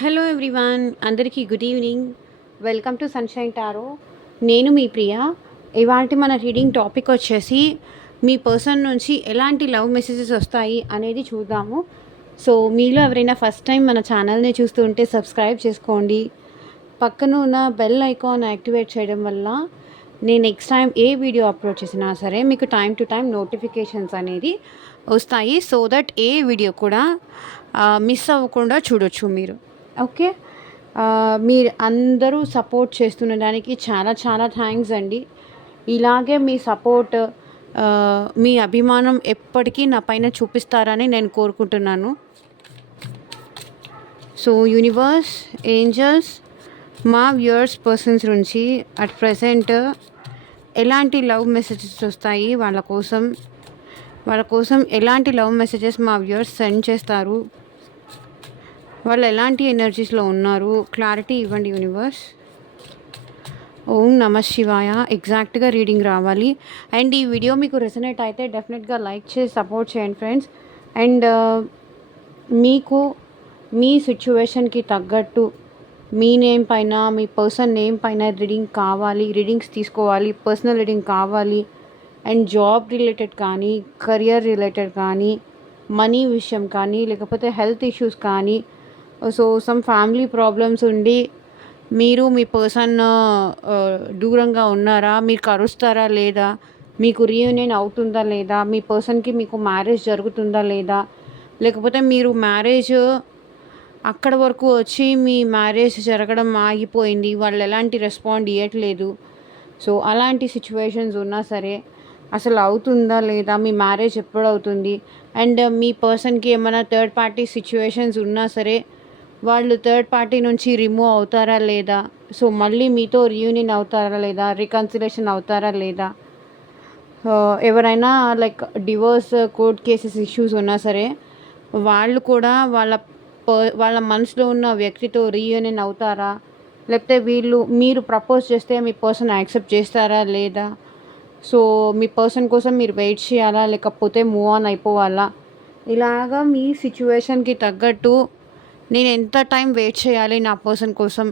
Hello everyone, అందరికీ good evening. Welcome to sunshine tarot. నేను మీ ప్రియ. ఇవాళ మన రీడింగ్ టాపిక్ వచ్చేసి మీ పర్సన్ నుంచి ఎలాంటి లవ్ మెసేజెస్ వస్తాయి అనేది చూద్దాము. సో మీలో ఎవరైనా ఫస్ట్ టైం మన ఛానల్ని చూస్తూ ఉంటే సబ్స్క్రైబ్ చేసుకోండి. పక్కన ఉన్న బెల్ ఐకాన్ యాక్టివేట్ చేయడం వల్ల నేను నెక్స్ట్ టైం ఏ వీడియో అప్లోడ్ చేసినా సరే మీకు టైం టు టైం నోటిఫికేషన్స్ అనేది వస్తాయి. సో దట్ ఏ వీడియో కూడా మిస్ అవ్వకుండా చూడొచ్చు మీరు. ఓకే. మీరు అందరూ సపోర్ట్ చేస్తున్న దానికి చాలా చాలా థ్యాంక్స్ అండి. ఇలాగే మీ సపోర్ట్, మీ అభిమానం ఎప్పటికీ నా పైన చూపిస్తారని నేను కోరుకుంటున్నాను. సో యూనివర్స్, ఏంజల్స్, మా వ్యూయర్స్ పర్సన్స్ నుంచి అట్ ప్రెసెంట్ ఎలాంటి లవ్ మెసేజెస్ వస్తాయి, వాళ్ళ కోసం ఎలాంటి లవ్ మెసేజెస్ మా వ్యూయర్స్ సెండ్ చేస్తారు, వాళ్ళు ఎలాంటి ఎనర్జీస్లో ఉన్నారు, క్లారిటీ ఇవ్వండి యూనివర్స్. ఓం నమ శివాయ. ఎగ్జాక్ట్గా రీడింగ్ రావాలి. అండ్ ఈ వీడియో మీకు రెసనేట్ అయితే డెఫినెట్గా లైక్ చేసి సపోర్ట్ చేయండి ఫ్రెండ్స్. అండ్ మీకు మీ సిచ్యువేషన్కి తగ్గట్టు మీ నేమ్ పైన, మీ పర్సన్ నేమ్ పైన రీడింగ్స్ తీసుకోవాలి, పర్సనల్ రీడింగ్ కావాలి. అండ్ జాబ్ రిలేటెడ్ కానీ, కెరియర్ రిలేటెడ్ కానీ, మనీ విషయం కానీ, లేకపోతే హెల్త్ ఇష్యూస్ కానీ, సో సమ్ ఫ్యామిలీ ప్రాబ్లమ్స్ ఉండి మీరు మీ పర్సన్ దూరంగా ఉన్నారా, మీరు కలుస్తారా లేదా, మీకు రీయూనియన్ అవుతుందా లేదా, మీ పర్సన్కి మీకు మ్యారేజ్ జరుగుతుందా లేదా, లేకపోతే మీరు మ్యారేజ్ అక్కడ వరకు వచ్చి మీ మ్యారేజ్ జరగడం ఆగిపోయింది, వాళ్ళు ఎలాంటి రెస్పాండ్ ఇవ్వట్లేదు. సో అలాంటి సిచ్యువేషన్స్ ఉన్నా సరే అసలు అవుతుందా లేదా, మీ మ్యారేజ్ ఎప్పుడు అవుతుంది, అండ్ మీ పర్సన్కి ఏమైనా థర్డ్ పార్టీ సిచ్యువేషన్స్ ఉన్నా సరే వాళ్ళు థర్డ్ పార్టీ నుంచి రిమూవ్ అవుతారా లేదా, సో మళ్ళీ మీతో రీయూనియన్ అవుతారా లేదా, రికన్సిలేషన్ అవుతారా లేదా, ఎవరైనా like divorce court cases issues ఉన్నా సరే వాళ్ళు కూడా వాళ్ళ మనసులో ఉన్న వ్యక్తితో రీయూనియన్ అవుతారా, లేకపోతే మీరు ప్రపోజ్ చేస్తే మీ పర్సన్ యాక్సెప్ట్ చేస్తారా లేదా, సో మీ పర్సన్ కోసం మీరు వెయిట్ చేయాలా లేకపోతే మూవ్ ఆన్ అయిపోవాలా, ఇలాగా మీ సిచ్యువేషన్కి తగ్గట్టు నేను ఎంత టైం వెయిట్ చేయాలి నా పర్సన్ కోసం,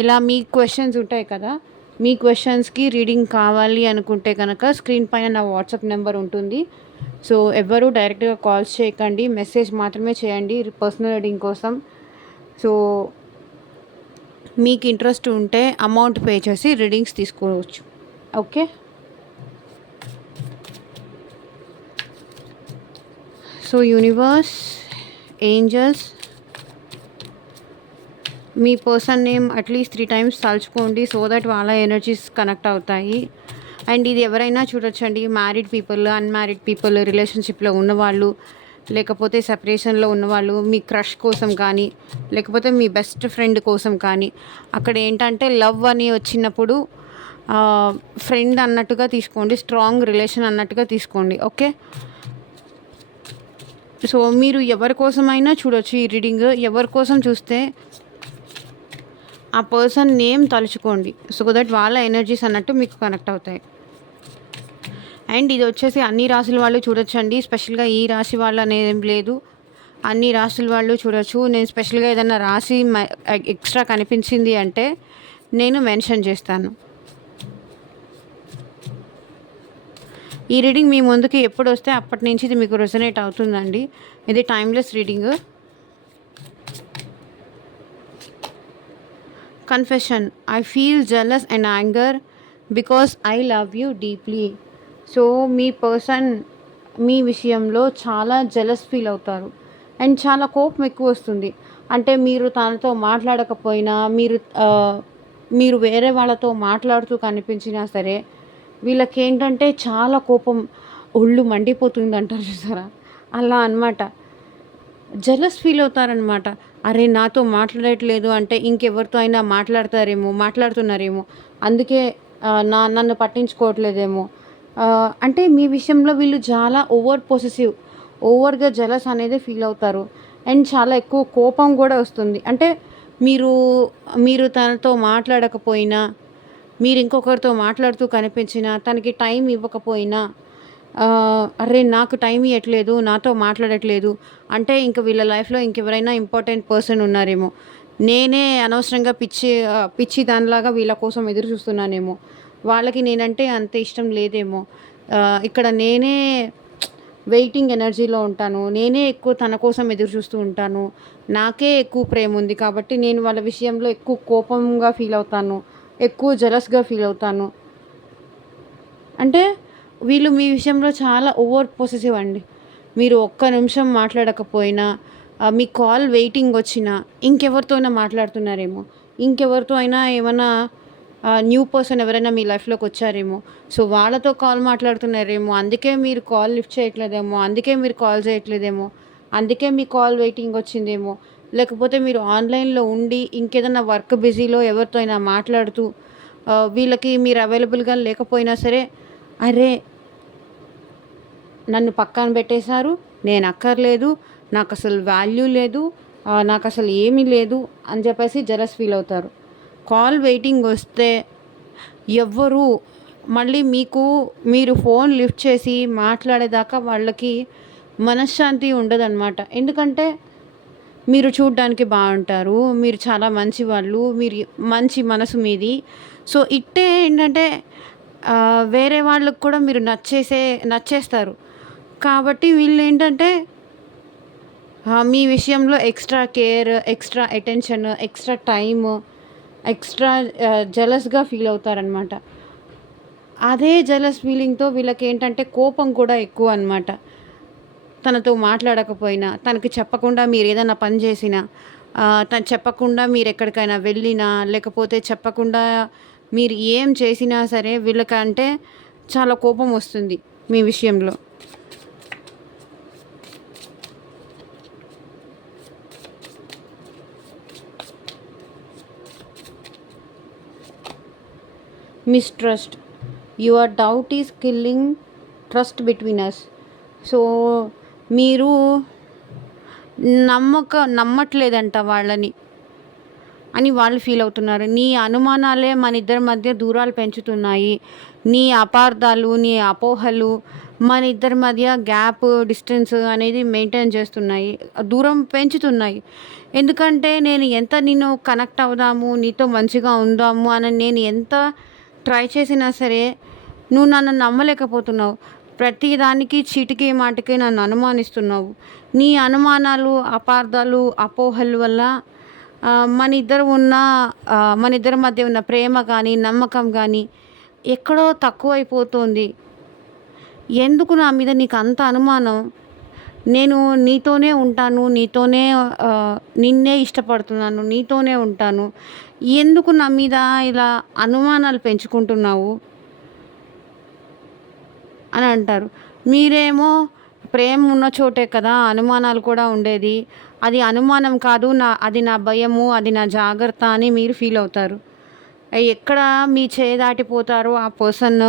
ఇలా మీ క్వశ్చన్స్ ఉంటాయి కదా, మీ క్వశ్చన్స్కి రీడింగ్ కావాలి అనుకుంటే కనుక స్క్రీన్ పైన నా వాట్సాప్ నెంబర్ ఉంటుంది. సో ఎవరు డైరెక్ట్గా కాల్స్ చేయకండి, మెసేజ్ మాత్రమే చేయండి పర్సనల్ రీడింగ్ కోసం. సో మీకు ఇంట్రెస్ట్ ఉంటే అమౌంట్ పే చేసి రీడింగ్స్ తీసుకోవచ్చు. ఓకే. సో యూనివర్స్, ఏంజల్స్, మీ పర్సన్ నేమ్ అట్లీస్ట్ 3 times తలుచుకోండి, సో దట్ వాళ్ళ ఎనర్జీస్ కనెక్ట్ అవుతాయి. అండ్ ఇది ఎవరైనా చూడొచ్చండి, మ్యారీడ్ పీపుల్, అన్మ్యారీడ్ పీపుల్, రిలేషన్షిప్లో ఉన్నవాళ్ళు, లేకపోతే సెపరేషన్లో ఉన్నవాళ్ళు, మీ క్రష్ కోసం కానీ, లేకపోతే మీ బెస్ట్ ఫ్రెండ్ కోసం కానీ. అక్కడ ఏంటంటే లవ్ అని వచ్చినప్పుడు ఫ్రెండ్ అన్నట్టుగా తీసుకోండి, స్ట్రాంగ్ రిలేషన్ అన్నట్టుగా తీసుకోండి. ఓకే. సో మీరు ఎవరి కోసమైనా చూడొచ్చు ఈ రీడింగ్. ఎవరి కోసం చూస్తే ఆ పర్సన్ నేమ్ తలుచుకోండి, సో దట్ వాళ్ళ ఎనర్జీస్ అన్నట్టు మీకు కనెక్ట్ అవుతాయి. అండ్ ఇది వచ్చేసి అన్ని రాశుల వాళ్ళు చూడొచ్చండి, స్పెషల్గా ఈ రాశి వాళ్ళు అనేది లేదు, అన్ని రాశుల వాళ్ళు చూడొచ్చు. నేను స్పెషల్గా ఏదైనా రాశి ఎక్స్ట్రా కనిపించింది అంటే నేను మెన్షన్ చేస్తాను. ఈ రీడింగ్ మీ ముందుకి ఎప్పుడు వస్తే అప్పటి నుంచి ఇది మీకు రెసనేట్ అవుతుందండి. ఇది timeless reading. Confession. I feel jealous and anger because I love you deeply. So మీ పర్సన్ మీ విషయంలో చాలా జెలస్ ఫీల్ అవుతారు అండ్ చాలా కోపం ఎక్కువ వస్తుంది. అంటే మీరు తనతో మాట్లాడకపోయినా, మీరు వేరే వాళ్ళతో మాట్లాడుతూ కనిపించినా సరే వీళ్ళకి ఏంటంటే చాలా కోపం, ఒళ్ళు మండిపోతుంది అంటారు చూసారా, అలా అనమాట. జెలస్ ఫీల్ అవుతారనమాట. అరే నాతో మాట్లాడట్లేదు అంటే ఇంకెవరితో అయినా మాట్లాడుతున్నారేమో, అందుకే నన్ను పట్టించుకోవట్లేదేమో, అంటే మీ విషయంలో వీళ్ళు చాలా ఓవర్గా జెలస్ అనేది ఫీల్ అవుతారు. అండ్ చాలా ఎక్కువ కోపం కూడా వస్తుంది. అంటే మీరు తనతో మాట్లాడకపోయినా, మీరు ఇంకొకరితో మాట్లాడుతూ కనిపించినా, తనకి టైం ఇవ్వకపోయినా, అరే నాకు టైం ఇవ్వట్లేదు, నాతో మాట్లాడట్లేదు అంటే ఇంక వీళ్ళ లైఫ్లో ఇంకెవరైనా ఇంపార్టెంట్ పర్సన్ ఉన్నారేమో, నేనే అనవసరంగా పిచ్చి దానిలాగా వీళ్ళ కోసం ఎదురు చూస్తున్నానేమో. వాళ్ళకి నేనంటే అంత ఇష్టం లేదేమో. ఇక్కడ నేనే వెయిటింగ్ ఎనర్జీలో ఉంటాను. నేనే ఎక్కువ తన కోసం ఎదురు చూస్తూ ఉంటాను. నాకే ఎక్కువ ప్రేమ ఉంది కాబట్టి నేను వాళ్ళ విషయంలో ఎక్కువ కోపంగా ఫీల్ అవుతాను. ఎక్కువ జెలస్‌గా ఫీల్ అవుతాను. అంటే వీళ్ళు మీ విషయంలో చాలా ఓవర్ పొసెసివ్ అండి. మీరు ఒక్క నిమిషం మాట్లాడకపోయినా, మీ కాల్ వెయిటింగ్ వచ్చినా ఇంకెవరితో అయినా మాట్లాడుతున్నారేమో. ఇంకెవరితో అయినా ఏమన్నా న్యూ పర్సన్ ఎవరైనా మీ లైఫ్‌లోకి వచ్చారేమో. సో, వాళ్ళతో కాల్ మాట్లాడుతున్నారేమో. అందుకే మీరు కాల్ లిఫ్ట్ చేయట్లేదేమో. అందుకే మీరు కాల్ చేయట్లేదేమో. అందుకే మీ కాల్ వెయిటింగ్ వచ్చిందేమో. లేకపోతే మీరు ఆన్‌లైన్‌లో ఉండి ఇంకేదన్నా వర్క్ బిజీలో ఎవరితో అయినా మాట్లాడుతూ వీళ్ళకి మీరు అవైలబుల్‌గా లేకపోయినా సరే, అరే! నన్ను పక్కన పెట్టేశారు. నేను అక్కర్లేదు. నాకసలు వాల్యూ లేదు. నాకసలు ఏమీ లేదు అని చెప్పేసి జెలస్ ఫీల్ అవుతారు. కాల్ వెయిటింగ్ వస్తే ఎవ్వరు మళ్ళీ మీరు ఫోన్ లిఫ్ట్ చేసి మాట్లాడేదాకా వాళ్ళకి మనశ్శాంతి ఉండదనమాట. ఎందుకంటే మీరు చూడ్డానికి బాగుంటారు. మీరు చాలా మంచివాళ్ళు. మీరు మంచి మనసు మీది. సో, ఇట్టే ఏంటంటే వేరే వాళ్ళకి కూడా మీరు నచ్చేస్తారు. కాబట్టి వీళ్ళేంటంటే మీ విషయంలో extra care, extra attention, extra time, extra జెలస్‌గా ఫీల్ అవుతారనమాట. అదే జెలస్ ఫీలింగ్‌తో వీళ్ళకేంటంటే కోపం కూడా ఎక్కువనమాట. తనతో మాట్లాడకపోయినా, తనకి చెప్పకుండా మీరేదన్నా పని చేసినా, తను చెప్పకుండా మీరెక్కడికైనా వెళ్ళినా, లేకపోతే చెప్పకుండా మీరు ఏం చేసినా సరే వీళ్ళకంటే చాలా కోపం వస్తుంది మీ విషయంలో. Mistrust. Your doubt is killing trust between us. So, మీరు నమ్మట్లేదంట వాళ్ళని అని వాళ్ళు ఫీల్ అవుతున్నారు. నీ అనుమానాలే మనిద్దరి మధ్య దూరాలు పెంచుతున్నాయి. నీ అపార్థాలు, నీ అపోహలు మనిద్దరి మధ్య గ్యాప్, డిస్టెన్స్ అనేది మెయింటైన్ చేస్తున్నాయి. దూరం పెంచుతున్నాయి. ఎందుకంటే నేను ఎంత నిన్ను కనెక్ట్ అవుదాము, నీతో మంచిగా ఉందాము అని నేను ఎంత ట్రై చేసినా సరే, నువ్వు నన్ను నమ్మలేకపోతున్నావు. ప్రతి దానికి చీటికి మాటికి నన్ను అనుమానిస్తున్నావు. నీ అనుమానాలు, అపార్థాలు, అపోహల వల్ల మన ఇద్దరి మధ్య ఉన్న ప్రేమ కానీ, నమ్మకం కానీ ఎక్కడో తక్కువైపోతుంది. ఎందుకు నా మీద నీకు అంత అనుమానం? నేను నీతోనే ఉంటాను. నిన్నే ఇష్టపడుతున్నాను. నీతోనే ఉంటాను. ఎందుకు నా మీద ఇలా అనుమానాలు పెంచుకుంటున్నావు అని అంటారు. మీరేమో ప్రేమ ఉన్న చోటే కదా అనుమానాలు కూడా ఉండేది. అది అనుమానం కాదు. అది నా భయము, అది నా జాగ్రత్త అని మీరు ఫీల్ అవుతారు. ఎక్కడ మీ చేయి దాటిపోతారో ఆ పర్సన్,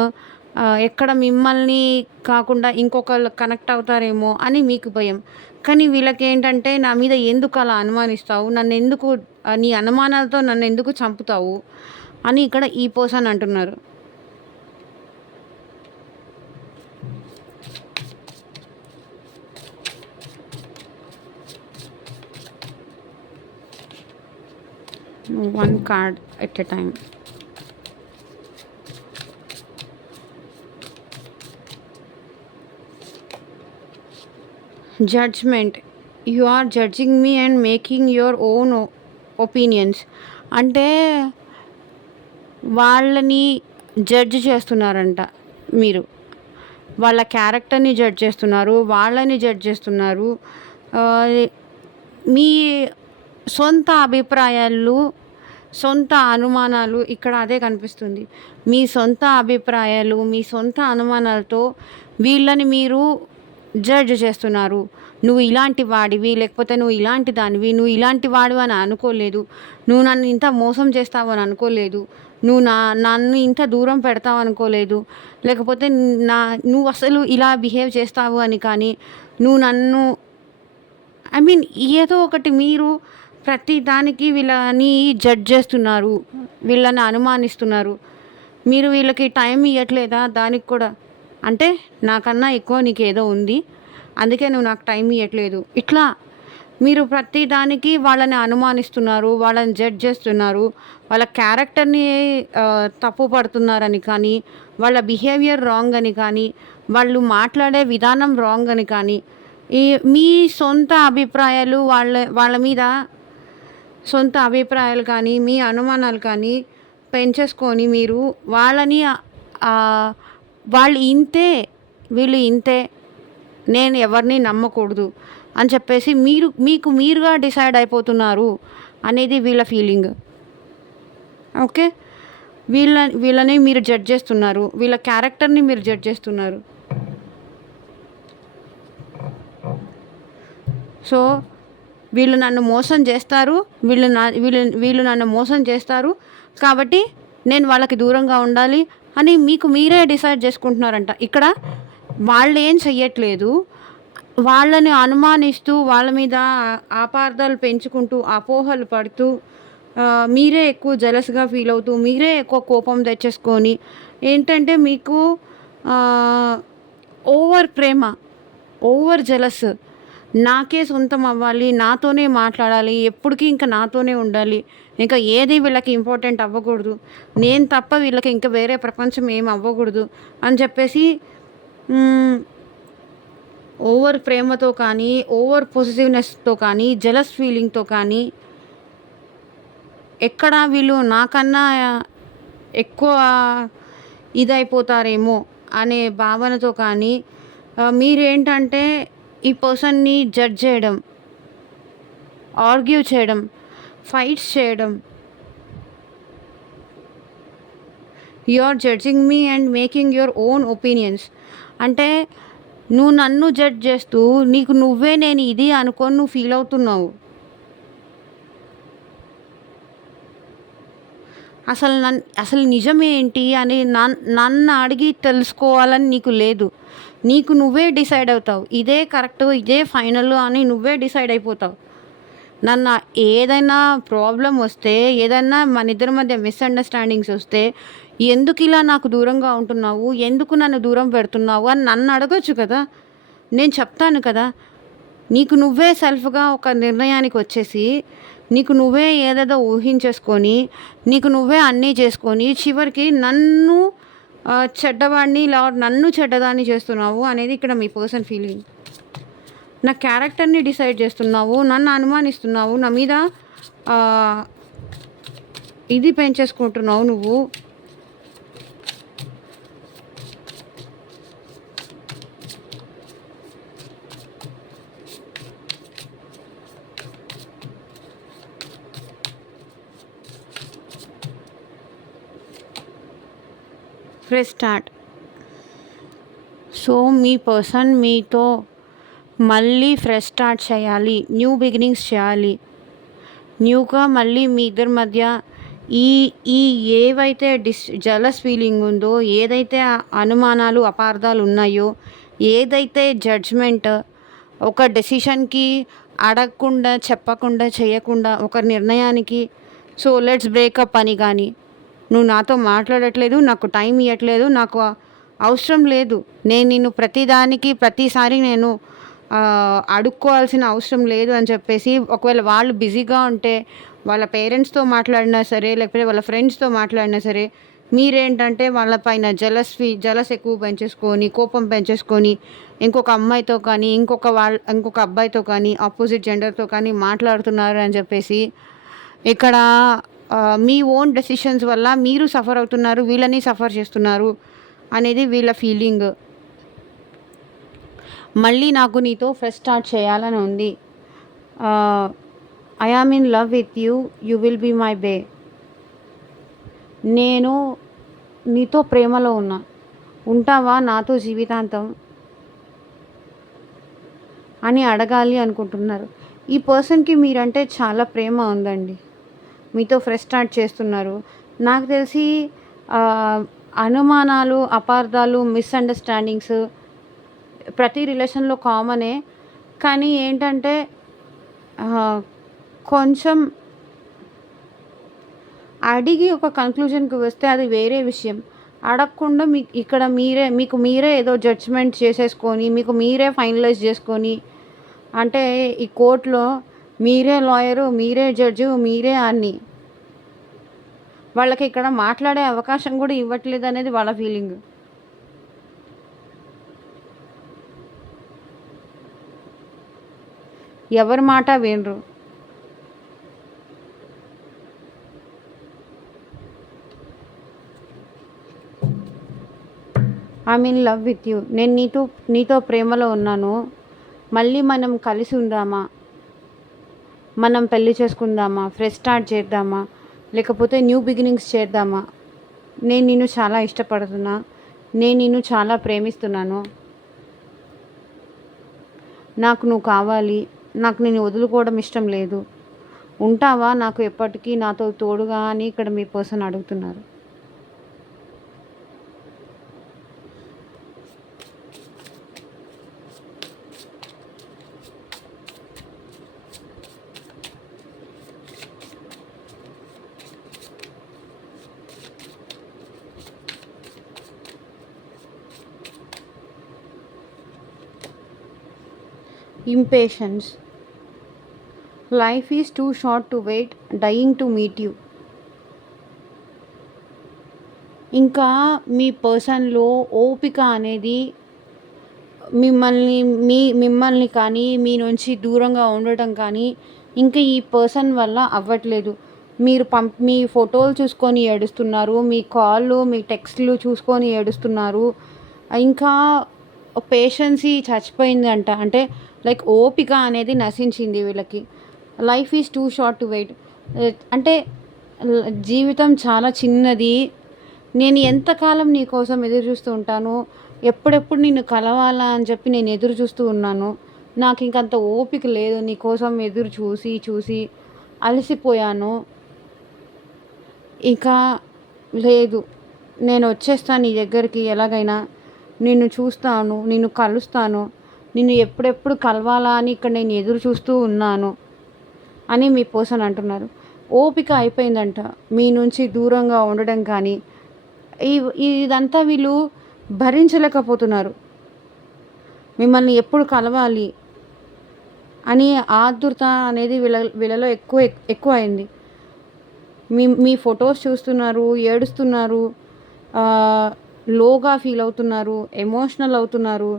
ఎక్కడ మిమ్మల్ని కాకుండా ఇంకొకళ్ళు కనెక్ట్ అవుతారేమో అని మీకు భయం. కానీ వీళ్ళకేంటంటే నా మీద ఎందుకు అలా అనుమానిస్తావు? నన్నెందుకు నీ అనుమానాలతో నన్నెందుకు చంపుతావు? అని ఇక్కడ ఈ పర్సన్ అంటున్నారు. One card at a time. Judgment. You are judging me and making your own opinions. అంటే వాళ్ళని జడ్జ్ చేస్తున్నారంట మీరు. వాళ్ళ క్యారెక్టర్‌ని జడ్జ్ చేస్తున్నారు. వాళ్ళని జడ్జ్ చేస్తున్నారు. ఆహ్, మీ సొంత అభిప్రాయాలు, సొంత అనుమానాలు ఇక్కడ అదే కనిపిస్తుంది. మీ సొంత అభిప్రాయాలు, మీ సొంత అనుమానాలతో వీళ్ళని మీరు జడ్జ్ చేస్తున్నారు. నువ్వు ఇలాంటి వాడివి, లేకపోతే నువ్వు ఇలాంటి దానివి, నువ్వు ఇలాంటి వాడివి అని అనుకోలేదు. నువ్వు నన్ను ఇంత మోసం చేస్తావని అనుకోలేదు. నన్ను ఇంత దూరం పెడతావు అనుకోలేదు. లేకపోతే నువ్వు అసలు ఇలా బిహేవ్ చేస్తావు అని కానీ, నువ్వు నన్ను ఐ మీన్ ఏదో ఒకటి మీరు ప్రతి దానికి వీళ్ళని జడ్జ్ చేస్తున్నారు. వీళ్ళని అనుమానిస్తున్నారు. మీరు వీళ్ళకి టైం ఇవ్వట్లేదా దానికి కూడా? అంటే నాకన్నా ఎక్కువ నీకేదో ఉంది. అందుకే నువ్వు నాకు టైం ఇవ్వట్లేదు. ఇట్లా మీరు ప్రతి దానికి వాళ్ళని అనుమానిస్తున్నారు, వాళ్ళని జడ్జ్ చేస్తున్నారు, వాళ్ళ క్యారెక్టర్‌ని తప్పు పడుతున్నారని కానీ, వాళ్ళ బిహేవియర్ రాంగ్ అని కానీ, వాళ్ళు మాట్లాడే విధానం రాంగ్ అని కానీ, ఈ మీ సొంత అభిప్రాయాలు వాళ్ళ మీద సొంత అభిప్రాయాలు కానీ, మీ అనుమానాలు కానీ పెంచేసుకొని మీరు వాళ్ళని ఆహ్, వాళ్ళు ఇంతే, వీళ్ళు ఇంతే, నేను ఎవరిని నమ్మకూడదు అని చెప్పేసి మీకు మీరుగా డిసైడ్ అయిపోతున్నారు అనేది వీళ్ళ ఫీలింగ్. ఓకే. వీళ్ళని మీరు జడ్జ్ చేస్తున్నారు. వీళ్ళ క్యారెక్టర్‌ని మీరు జడ్జ్ చేస్తున్నారు. సో, వీళ్ళు నన్ను మోసం చేస్తారు. వీళ్ళు నన్ను మోసం చేస్తారు. కాబట్టి నేను వాళ్ళకి దూరంగా ఉండాలి అని మీకు మీరే డిసైడ్ చేసుకుంటున్నారంట. ఇక్కడ వాళ్ళేం చెయ్యట్లేదు. వాళ్ళని అనుమానిస్తూ, వాళ్ళ మీద అపార్థాలు పెంచుకుంటూ, అపోహలు పడుతూ, మీరే ఎక్కువ జెలస్‌గా ఫీల్ అవుతూ, మీరే ఎక్కువ కోపం తెచ్చేసుకొని ఏంటంటే మీకు ఓవర్ ప్రేమ, ఓవర్ జెలస్, నాకే సొంతం అవ్వాలి, నాతోనే మాట్లాడాలి, ఎప్పటికీ ఇంకా నాతోనే ఉండాలి, ఇంకా ఏది వీళ్ళకి ఇంపార్టెంట్ అవ్వకూడదు, నేను తప్ప వీళ్ళకి ఇంకా వేరే ప్రపంచం ఏమి అవ్వకూడదు అని చెప్పేసి ఓవర్ ప్రేమతో కానీ, ఓవర్ పొసెసివ్‌నెస్‌తో కానీ, జెలస్ ఫీలింగ్‌తో కానీ, ఎక్కడ వీళ్ళు నాకన్నా ఎక్కువ ఇదైపోతారేమో అనే భావనతో కానీ, మీరేంటంటే ఈ పర్సన్‌ని జడ్జ్ చేయడం, ఆర్గ్యూ చేయడం, ఫైట్స్ చేయడం. You are judging me and making your own opinions. అంటే నువ్వు నన్ను జడ్జ్ చేస్తూ నీకు నువ్వే నేను ఇది అనుకొని నువ్వు ఫీల్ అవుతున్నావు. అసలు నిజమేంటి అని నన్ను అడిగి తెలుసుకోవాలని నీకు లేదు. నీకు నువ్వే డిసైడ్ అవుతావు. ఇదే కరెక్ట్, ఇదే ఫైనల్ అని నువ్వే డిసైడ్ అయిపోతావు. ఏదైనా ప్రాబ్లమ్ వస్తే, ఏదైనా మన ఇద్దరి మధ్య మిస్‌అండర్‌స్టాండింగ్స్ వస్తే, ఎందుకు ఇలా నాకు దూరంగా ఉంటున్నావు, ఎందుకు నన్ను దూరం పెడుతున్నావు అని నన్ను అడగొచ్చు కదా. నేను చెప్తాను కదా. నీకు నువ్వే సెల్ఫ్‌గా ఒక నిర్ణయానికి వచ్చేసి, నీకు నువ్వే ఏదేదో ఊహించేసుకొని, నీకు నువ్వే అన్నీ చేసుకొని, చివరికి నన్ను చెడ్డవాడిని నన్ను చెడ్డదాన్ని చేస్తున్నావు అనేది ఇక్కడ మీ పర్సన్ ఫీలింగ్. నా క్యారెక్టర్‌ని డిసైడ్ చేస్తున్నావు, నన్ను అనుమానిస్తున్నావు, నా మీద ఇది పెంచేసుకుంటున్నావు నువ్వు. Fresh start. సో మీ పర్సన్ మీతో మళ్ళీ ఫ్రెష్ స్టార్ట్ చేయాలి, న్యూ బిగినింగ్స్ చేయాలి. న్యూగా మళ్ళీ మీ ఇద్దరి మధ్య ఈ ఈ ఏవైతే జెలస్ ఫీలింగ్ ఉందో, ఏదైతే అనుమానాలు, అపార్థాలు ఉన్నాయో, ఏదైతే జడ్జ్మెంట్, ఒక డెసిషన్కి అడగకుండా, చెప్పకుండా, చేయకుండా ఒక నిర్ణయానికి సో లెట్స్ బ్రేకప్ అని కానీ, నువ్వు నాతో మాట్లాడట్లేదు, నాకు టైం ఇవ్వట్లేదు, నాకు అవసరం లేదు, నేను నిన్ను ప్రతిసారి నేను అడుక్కోవాల్సిన అవసరం లేదు అని చెప్పేసి, ఒకవేళ వాళ్ళు బిజీగా ఉంటే వాళ్ళ పేరెంట్స్తో మాట్లాడినా సరే, లేకపోతే వాళ్ళ ఫ్రెండ్స్తో మాట్లాడినా సరే, మీరేంటంటే వాళ్ళ పైన జలస్ ఎక్కువ పెంచేసుకొని, కోపం పెంచేసుకొని, ఇంకొక అమ్మాయితో కానీ, ఇంకొక అబ్బాయితో కానీ, ఆపోజిట్ జెండర్తో కానీ మాట్లాడుతున్నారు అని చెప్పేసి, ఇక్కడ మీ ఓన్ డెసిషన్స్ వల్ల మీరు సఫర్ అవుతున్నారు, వీళ్ళని సఫర్ చేస్తున్నారు అనేది వీళ్ళ ఫీలింగ్. మళ్ళీ నాకు నీతో ఫ్రెష్ స్టార్ట్ చేయాలని ఉంది. I am in love with you, you will be my bae. నేను నీతో ప్రేమలో ఉంటావా నాతో జీవితాంతం అని అడగాలి అనుకుంటున్నారు. ఈ పర్సన్కి మీరంటే చాలా ప్రేమ ఉందండి. మీతో ఫ్రెష్ స్టార్ట్ చేస్తున్నారు. నాకు తెలిసి అనుమానాలు, అపార్థాలు, మిస్‌అండర్‌స్టాండింగ్స్ ప్రతి రిలేషన్‌లో కామనే. కానీ ఏంటంటే కొంచెం అడిగి ఒక కన్క్లూజన్‌కి వస్తే అది వేరే విషయం. అడగకుండా మీకు మీరే ఏదో జడ్జ్‌మెంట్ చేసేసుకొని, మీకు మీరే ఫైనలైజ్ చేసుకొని, అంటే ఈ కోర్టులో మీరే లాయరు, మీరే జడ్జు, మీరే అన్ని. వాళ్ళకి ఇక్కడ మాట్లాడే అవకాశం కూడా ఇవ్వట్లేదు అనేది వాళ్ళ ఫీలింగ్. ఎవరి మాట వినరు. I'm in love with you. నేను నీతో ప్రేమలో ఉన్నాను. మళ్ళీ మనం కలిసి ఉందామా, మనం పెళ్లి చేసుకుందామా, ఫ్రెష్ స్టార్ట్ చేద్దామా, లేకపోతే న్యూ బిగినింగ్స్ చేద్దామా. నేను నిన్ను చాలా ఇష్టపడుతున్నా, నేను నిన్ను చాలా ప్రేమిస్తున్నాను. నాకు నువ్వు కావాలి, నాకు నేను వదులుకోవడం ఇష్టం లేదు. ఉంటావా నాకు ఎప్పటికీ నాతో తోడుగా అని ఇక్కడ మీ పర్సన్ అడుగుతున్నారు. Impatience. Life is too short to wait, dying to meet you. ఇంకా మీ పర్సన్లో ఓపిక అనేది మిమ్మల్ని కానీ మీ నుంచి దూరంగా ఉండటం కానీ ఇంకా ఈ పర్సన్ వల్ల అవ్వట్లేదు. మీరు మీ ఫోటోలు చూసుకొని ఏడుస్తున్నారు, మీ కాళ్ళు మీ టెక్స్ట్లు చూసుకొని ఏడుస్తున్నారు. ఇంకా పేషెన్సీ చచ్చిపోయిందంట. అంటే లైక్ ఓపిక అనేది నశించింది వీళ్ళకి. Life is too short to wait. అంటే జీవితం చాలా చిన్నది. నేను ఎంతకాలం నీ కోసం ఎదురు చూస్తూ ఉంటాను, ఎప్పుడెప్పుడు నిన్ను కలవాలా అని చెప్పి నేను ఎదురు చూస్తూ ఉన్నాను. నాకు ఇంకంత ఓపిక లేదు, నీ కోసం ఎదురు చూసి చూసి అలసిపోయాను. ఇంకా లేదు, నేను వచ్చేస్తాను నీ దగ్గరికి. ఎలాగైనా నిన్ను చూస్తాను, నిన్ను కలుస్తాను, నిన్ను ఎప్పుడెప్పుడు కలవాలా అని ఇక్కడ నేను ఎదురు చూస్తూ ఉన్నాను అని మీ పర్సన్ అంటున్నారు. ఓపిక అయిపోయిందంట మీ నుంచి దూరంగా ఉండడం కానీ. ఇదంతా వీళ్ళు భరించలేకపోతున్నారు. మిమ్మల్ని ఎప్పుడు కలవాలి అని ఆదుర్త అనేది వీళ్ళలో ఎక్కువ అయింది. మీ ఫొటోస్ చూస్తున్నారు, ఏడుస్తున్నారు, లోగా ఫీల్ అవుతున్నారు, ఎమోషనల్ అవుతున్నారు.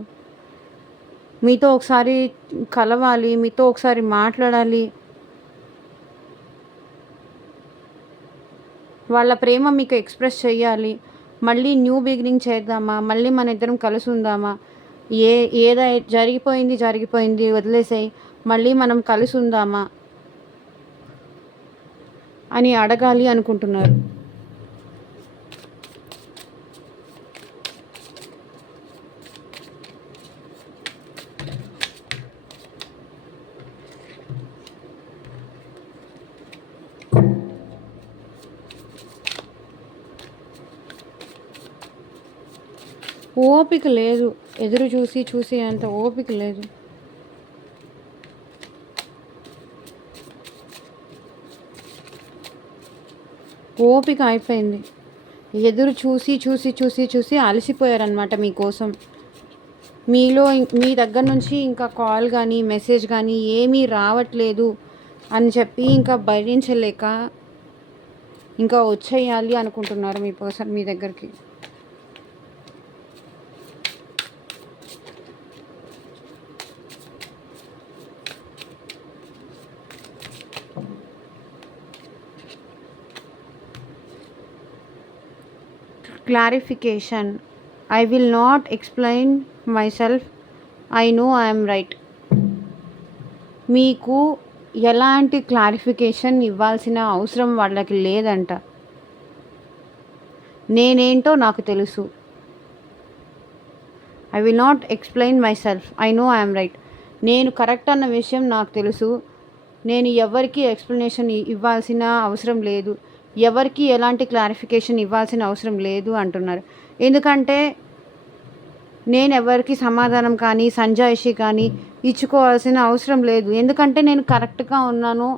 మీతో ఒకసారి కలవాలి, మీతో ఒకసారి మాట్లాడాలి. వాళ్ళ ప్రేమ మీకు ఎక్స్ప్రెస్ చేయాలి. మళ్ళీ న్యూ బిగినింగ్ చేద్దామా, మళ్ళీ మన ఇద్దరం కలిసి ఉందామా, జరిగిపోయింది వదిలేసాయి, మళ్ళీ మనం కలిసి ఉందామా అని అడగాలి అనుకుంటున్నారు. ఓపిక లేదు, ఎదురు చూసి అంత ఓపిక లేదు. ఓపిక అయిపోయింది. ఎదురు చూసి అలసిపోయారనమాట మీకోసం. మీ దగ్గర నుంచి ఇంకా కాల్ కానీ మెసేజ్ కానీ ఏమీ రావట్లేదు అని చెప్పి ఇంకా భరించలేక ఇంకా వచ్చేయాలి అనుకుంటున్నారు మీ పర్సన్ మీ దగ్గరికి. Clarification. I will not explain my self, I know I'm right. మీకు ఎలాంటి క్లారిఫికేషన్ ఇవ్వాల్సిన అవసరం వాళ్ళకి లేదంట. నేనేంటో నాకు తెలుసు. I will not explain my self, I know I'm right. నేను కరెక్ట్ అన్న విషయం నాకు తెలుసు. నేను ఎవరికి ఎక్స్ప్లెనేషన్ ఇవ్వాల్సిన అవసరం లేదు, ఎవరికి ఎలాంటి క్లారిఫికేషన్ ఇవ్వాల్సిన అవసరం లేదు అంటున్నారు. ఎందుకంటే నేను ఎవరికి సమాధానం కానీ సంజాయిషి కానీ ఇచ్చుకోవాల్సిన అవసరం లేదు. ఎందుకంటే నేను కరెక్ట్గా ఉన్నాను,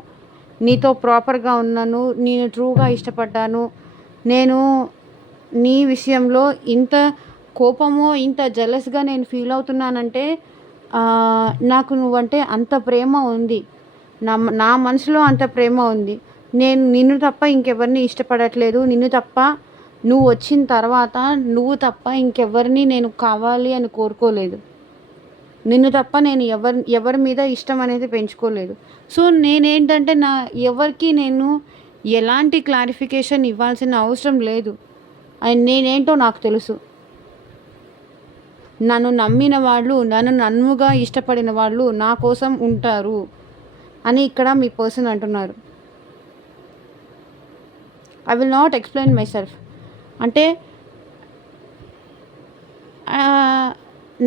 నీతో ప్రాపర్గా ఉన్నాను, నేను ట్రూగా ఇష్టపడ్డాను. నేను నీ విషయంలో ఇంత కోపమో ఇంత జెలస్గా నేను ఫీల్ అవుతున్నానంటే నాకు నువ్వంటే అంత ప్రేమ ఉంది. నా నా మనసులో అంత ప్రేమ ఉంది. నేను నిన్ను తప్ప ఇంకెవరిని ఇష్టపడట్లేదు. నిన్ను తప్ప నువ్వు వచ్చిన తర్వాత నువ్వు తప్ప ఇంకెవరిని నేను కావాలి అని కోరుకోలేదు. నిన్ను తప్ప నేను ఎవరి మీద ఇష్టం అనేది పెంచుకోలేదు. సో, నేనేంటంటే ఎవరికీ నేను ఎలాంటి క్లారిఫికేషన్ ఇవ్వాల్సిన అవసరం లేదు. అండ్ నేనేంటో నాకు తెలుసు. నన్ను నమ్మిన వాళ్ళు, నన్ను నన్నుగా ఇష్టపడిన వాళ్ళు నా కోసం ఉంటారు అని ఇక్కడ మీ పర్సన్ అంటున్నారు. I will not explain my self. అంటే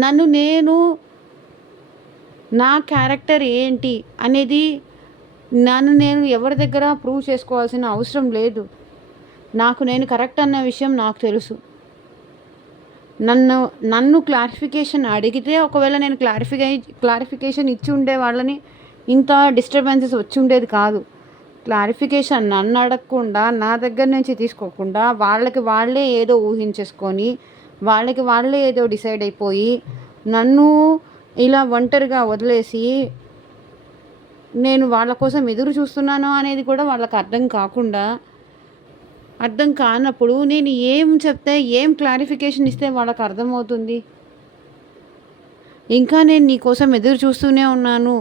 నన్ను నేను నా క్యారెక్టర్ ఏంటి అనేది నన్ను నేను ఎవరి దగ్గర ప్రూవ్ చేసుకోవాల్సిన అవసరం లేదు. నాకు నేను కరెక్ట్ అన్న విషయం నాకు తెలుసు. నన్ను క్లారిఫికేషన్ అడిగితే ఒకవేళ నేను క్లారిఫికేషన్ ఇచ్చి ఉండే వాళ్ళని ఇంత డిస్టర్బెన్సెస్ వచ్చి ఉండేది కాదు. క్లారిఫికేషన్ నన్ను అడగకుండా నా దగ్గర నుంచి తీసుకోకుండా వాళ్ళకి వాళ్ళే ఏదో ఊహించేసుకొని వాళ్ళకి వాళ్ళే ఏదో డిసైడ్ అయిపోయి నన్ను ఇలా ఒంటరిగా వదిలేసి నేను వాళ్ళ కోసం ఎదురు చూస్తున్నాను అనేది కూడా వాళ్ళకి అర్థం కానప్పుడు నేను ఏం చెప్తే ఏం క్లారిఫికేషన్ ఇస్తే వాళ్ళకి అర్థమవుతుంది. ఇంకా నేను నీ కోసం ఎదురు చూస్తూనే ఉన్నాను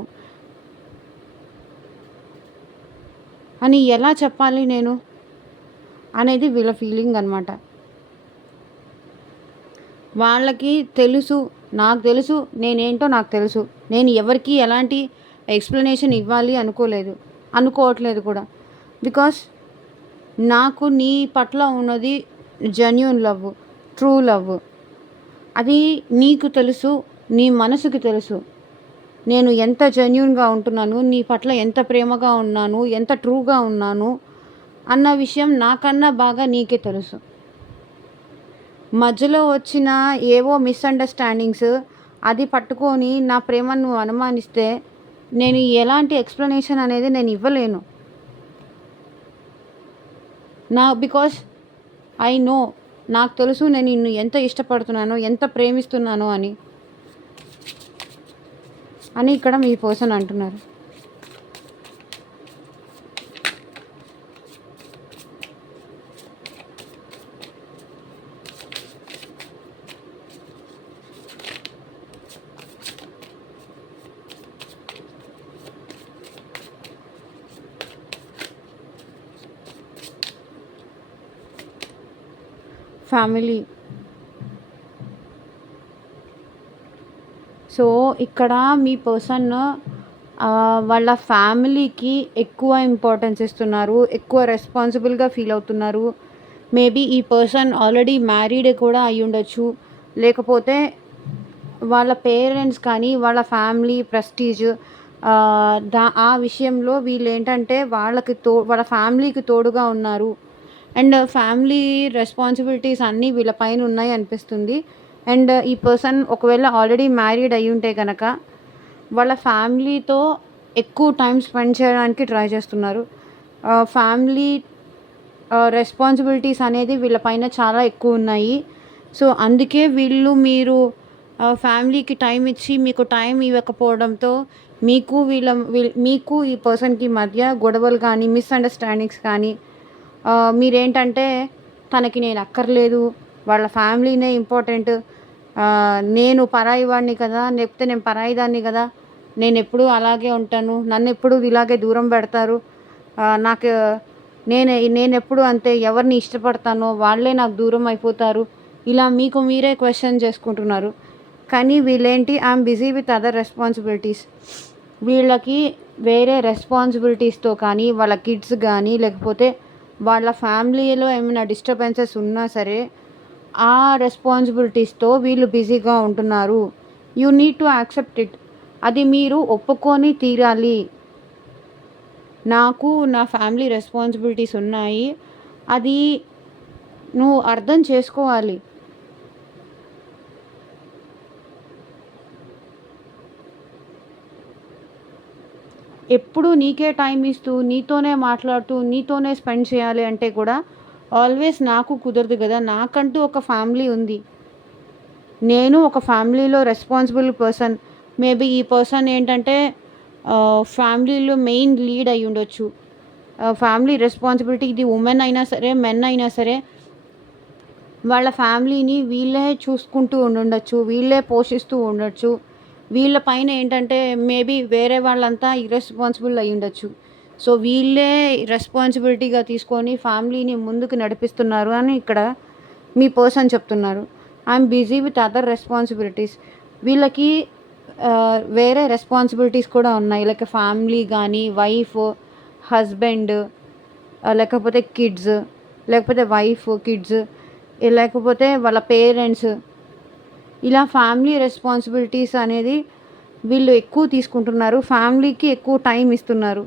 అని ఎలా చెప్పాలి నేను అనేది వీళ్ళ ఫీలింగ్ అనమాట. వాళ్ళకి తెలుసు, నాకు తెలుసు, నేనేంటో నాకు తెలుసు. నేను ఎవరికి ఎలాంటి ఎక్స్ప్లెనేషన్ ఇవ్వాలి అనుకోవట్లేదు కూడా. బికాస్ నాకు నీ పట్ల ఉన్నది జెన్యూన్ లవ్, ట్రూ లవ్. అది నీకు తెలుసు, నీ మనసుకి తెలుసు. నేను ఎంత జెన్యూన్గా ఉంటున్నాను, నీ పట్ల ఎంత ప్రేమగా ఉన్నాను, ఎంత ట్రూగా ఉన్నాను అన్న విషయం నాకన్నా బాగా నీకే తెలుసు. మధ్యలో వచ్చిన ఏవో మిస్అండర్స్టాండింగ్స్ అది పట్టుకొని నా ప్రేమను నువ్వు అనుమానిస్తే నేను ఎలాంటి ఎక్స్ప్లెనేషన్ అనేది నేను ఇవ్వలేను. బికాస్ ఐ నో, నాకు తెలుసు నేను నిన్ను ఎంత ఇష్టపడుతున్నానో, ఎంత ప్రేమిస్తున్నానో అని ఇక్కడ మీ పర్సన్ అంటున్నారు. ఫ్యామిలీ. సో ఇక్కడ మీ పర్సన్ వాళ్ళ ఫ్యామిలీకి ఎక్కువ ఇంపార్టెన్స్ ఇస్తున్నారు, ఎక్కువ రెస్పాన్సిబుల్గా ఫీల్ అవుతున్నారు. మేబీ ఈ పర్సన్ ఆల్రెడీ మ్యారీడ్ కూడా అయి ఉండొచ్చు. లేకపోతే వాళ్ళ పేరెంట్స్ కానీ వాళ్ళ ఫ్యామిలీ ప్రెస్టీజ్ ఆ విషయంలో వీళ్ళు ఏంటంటే వాళ్ళ ఫ్యామిలీకి తోడుగా ఉన్నారు. అండ్ ఫ్యామిలీ రెస్పాన్సిబిలిటీస్ అన్నీ వీళ్ళ పైన ఉన్నాయి అనిపిస్తుంది. అండ్ ఈ పర్సన్ ఒకవేళ ఆల్రెడీ మ్యారీడ్ అయి ఉంటే కనుక వాళ్ళ ఫ్యామిలీతో ఎక్కువ టైం స్పెండ్ చేయడానికి ట్రై చేస్తున్నారు. ఫ్యామిలీ రెస్పాన్సిబిలిటీస్ అనేది వీళ్ళ పైన చాలా ఎక్కువ ఉన్నాయి. సో అందుకే మీరు ఫ్యామిలీకి టైం ఇచ్చి మీకు టైం ఇవ్వకపోవడంతో మీకు ఈ పర్సన్కి మధ్య గొడవలు కానీ మిస్అండర్స్టాండింగ్స్ కానీ మీరేంటంటే తనకి నేను అక్కర్లేదు, వాళ్ళ ఫ్యామిలీనే ఇంపార్టెంట్, నేను పరాయి వాడిని కదా, లేకపోతే నేను పరాయి దాన్ని కదా, నేను ఎప్పుడూ అలాగే ఉంటాను, నన్ను ఎప్పుడు ఇలాగే దూరం పెడతారు, నాకు నేనెప్పుడు అంతే, ఎవరిని ఇష్టపడతానో వాళ్ళే నాకు దూరం అయిపోతారు, ఇలా మీకు మీరే క్వశ్చన్ చేసుకుంటున్నారు. కానీ వీళ్ళేంటి, I'm busy with other responsibilities. వీళ్ళకి వేరే రెస్పాన్సిబిలిటీస్తో కానీ వాళ్ళ కిడ్స్ కానీ లేకపోతే వాళ్ళ ఫ్యామిలీలో ఏమైనా డిస్టర్బెన్సెస్ ఉన్నా సరే ఆ రెస్పాన్సిబిలిటీస్తో వీళ్ళు బిజీగా ఉంటున్నారు. You need to accept it. అది మీరు ఒప్పుకొని తీరాలి. నాకు నా ఫ్యామిలీ రెస్పాన్సిబిలిటీస్ ఉన్నాయి, అది నువ్వు అర్థం చేసుకోవాలి. ఎప్పుడు నీకే టైం ఇస్తూ నీతోనే మాట్లాడుతూ నీతోనే స్పెండ్ చేయాలి అంటే కూడా ఆల్వేస్ నాకు కుదరదు కదా. నాకంటూ ఒక ఫ్యామిలీ ఉంది, నేను ఒక ఫ్యామిలీలో రెస్పాన్సిబుల్ పర్సన్. మేబీ ఈ పర్సన్ ఏంటంటే ఫ్యామిలీలో మెయిన్ లీడ్ అయి ఉండొచ్చు. ఫ్యామిలీ రెస్పాన్సిబిలిటీ ఇది ఉమెన్ అయినా సరే, మెన్ అయినా సరే వాళ్ళ ఫ్యామిలీని వీళ్ళే చూసుకుంటూ ఉండుండొచ్చు, వీళ్ళే పోషిస్తూ ఉండొచ్చు. వీళ్ళ పైన ఏంటంటే మేబీ వేరే వాళ్ళంతా ఇర్రెస్పాన్సిబుల్ అయి ఉండొచ్చు. సో వీళ్ళే రెస్పాన్సిబిలిటీగా తీసుకొని ఫ్యామిలీని ముందుకు నడిపిస్తున్నారు అని ఇక్కడ మీ పర్సన్ చెప్తున్నారు. I'm busy with other responsibilities. వీళ్ళకి వేరే రెస్పాన్సిబిలిటీస్ కూడా ఉన్నాయి. లైక్ ఫ్యామిలీ కానీ, వైఫ్, హస్బెండ్, లేకపోతే కిడ్స్, లేకపోతే వైఫ్, కిడ్స్, లేకపోతే వాళ్ళ పేరెంట్స్. ఇలా ఫ్యామిలీ రెస్పాన్సిబిలిటీస్ అనేది వీళ్ళు ఎక్కువ తీసుకుంటున్నారు, ఫ్యామిలీకి ఎక్కువ టైం ఇస్తున్నారు.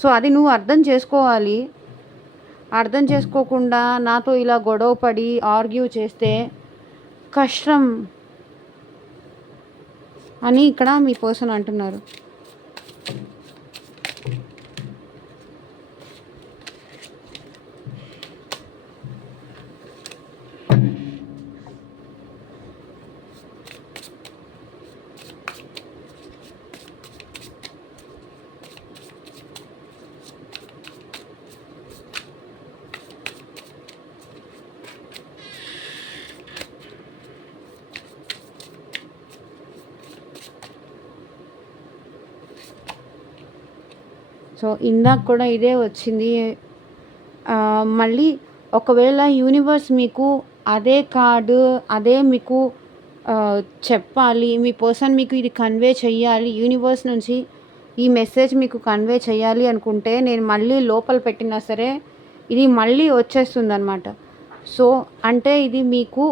సో అది నువ్వు అర్థం చేసుకోవాలి. అర్థం చేసుకోకుండా నాతో ఇలా గొడవ పడి ఆర్గ్యూ చేస్తే కష్టం అని ఇక్కడ మీ పర్సన్ అంటున్నారు. సో ఇందాక కూడా ఇదే వచ్చింది. మళ్ళీ ఒకవేళ యూనివర్స్ మీకు అదే కార్డు, అదే మీకు చెప్పాలి, మీ పర్సన్ మీకు ఇది కన్వే చెయ్యాలి, యూనివర్స్ నుంచి ఈ మెసేజ్ మీకు కన్వే చేయాలి అనుకుంటే నేను మళ్ళీ లోపల పెట్టినా సరే ఇది మళ్ళీ వచ్చేస్తుంది అనమాట. సో అంటే ఇది మీకు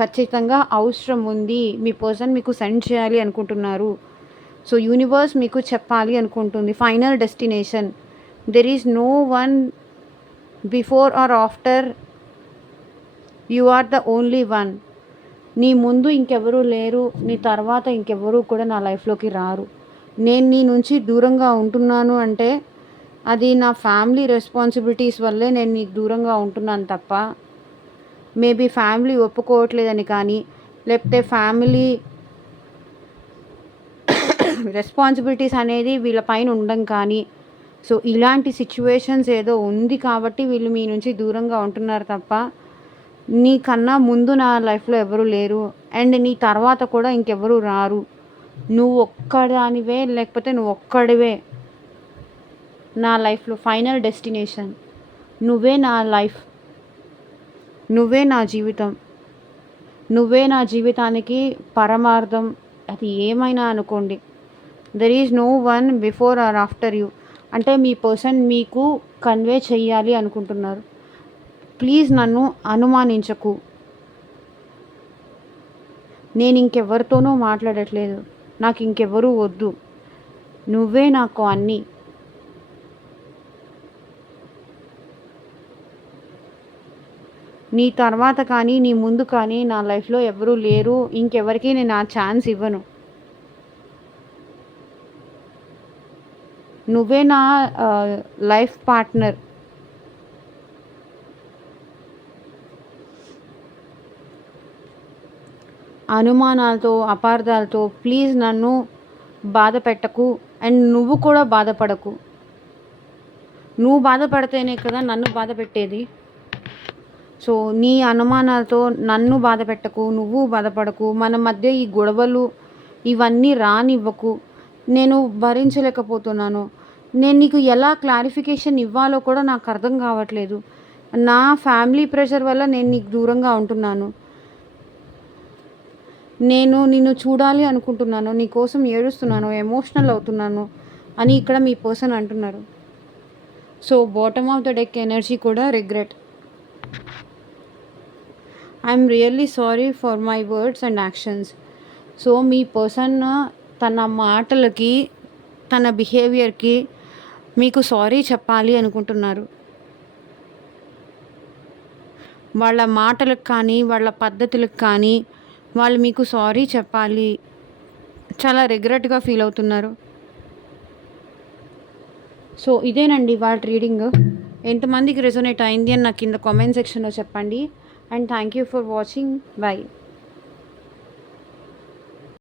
ఖచ్చితంగా అవసరం ఉంది, మీ పర్సన్ మీకు సెండ్ చేయాలి అనుకుంటున్నారు. సో యూనివర్స్ మీకు చెప్పాలి అనుకుంటుంది. Final destination. There is no one before or after, you are the only one. నీ ముందు ఇంకెవరూ లేరు, నీ తర్వాత ఇంకెవరూ కూడా నా లైఫ్లోకి రారు. నేను నీ నుంచి దూరంగా ఉంటున్నాను అంటే అది నా ఫ్యామిలీ రెస్పాన్సిబిలిటీస్ వల్లే నేను నీకు దూరంగా ఉంటున్నాను తప్ప మేబీ ఫ్యామిలీ ఒప్పుకోవట్లేదని కానీ, లేకపోతే ఫ్యామిలీ రెస్పాన్సిబిలిటీస్ అనేది వీళ్ళ పైన ఉండడం కానీ, సో ఇలాంటి సిచ్యువేషన్స్ ఏదో ఉంది కాబట్టి వీళ్ళు మీ నుంచి దూరంగా ఉంటున్నారు తప్ప నీకన్నా ముందు నా లైఫ్లో ఎవరు లేరు అండ్ నీ తర్వాత కూడా ఇంకెవరు రారు. నువ్వు ఒక్కదానివే, లేకపోతే నువ్వు ఒక్కడివే నా లైఫ్లో ఫైనల్ డెస్టినేషన్. నువ్వే నా లైఫ్, నువ్వే నా జీవితం, నువ్వే నా జీవితానికి పరమార్థం. అది ఏమైనా అనుకోండి. There is no one before or after you అంటే మీ పర్సన్ మీకు కన్వే చెయ్యాలి అనుకుంటున్నారు. ప్లీజ్ నన్ను అనుమానించకు. నేను ఇంకెవరితోనూ మాట్లాడట్లేదు, నాకు ఇంకెవరూ వద్దు, నువ్వే నాకు అన్నీ. నీ తర్వాత కానీ, నీ ముందు కానీ నా లైఫ్లో ఎవరూ లేరు, ఇంకెవరికి నేను ఆ ఛాన్స్ ఇవ్వను. నువ్వే నా లైఫ్ పార్ట్నర్. అనుమానాలతో, అపార్థాలతో ప్లీజ్ నన్ను బాధ పెట్టకు అండ్ నువ్వు కూడా బాధపడకు. నువ్వు బాధపడితేనే కదా నన్ను బాధ పెట్టేది. సో నీ అనుమానాలతో నన్ను బాధ పెట్టకు, నువ్వు బాధపడకు. మన మధ్య ఈ గొడవలు ఇవన్నీ రానివ్వకు. నేను భరించలేకపోతున్నాను. నేను నీకు ఎలా క్లారిఫికేషన్ ఇవ్వాలో కూడా నాకు అర్థం కావట్లేదు. నా ఫ్యామిలీ ప్రెషర్ వల్ల నేను నీకు దూరంగా ఉంటున్నాను. నేను నిన్ను చూడాలి అనుకుంటున్నాను, నీ కోసం ఏడుస్తున్నాను, ఎమోషనల్ అవుతున్నాను అని ఇక్కడ మీ పర్సన్ అంటున్నారు. So bottom of the deck energy కూడా regret. I'm really sorry for my words and actions. So మీ పర్సన్ తన మాటలకి, తన బిహేవియర్కి మీకు సారీ చెప్పాలి అనుకుంటున్నారు. వాళ్ళ మాటలకు కానీ, వాళ్ళ పద్ధతులకు కానీ వాళ్ళు మీకు సారీ చెప్పాలి. చాలా రిగ్రెట్గా ఫీల్ అవుతున్నారు. సో ఇదేనండి వాళ్ళ రీడింగ్. ఎంతమందికి రెజొనేట్ అయింది అని నాకు కింద కామెంట్ సెక్షన్లో చెప్పండి. And thank you for watching. By.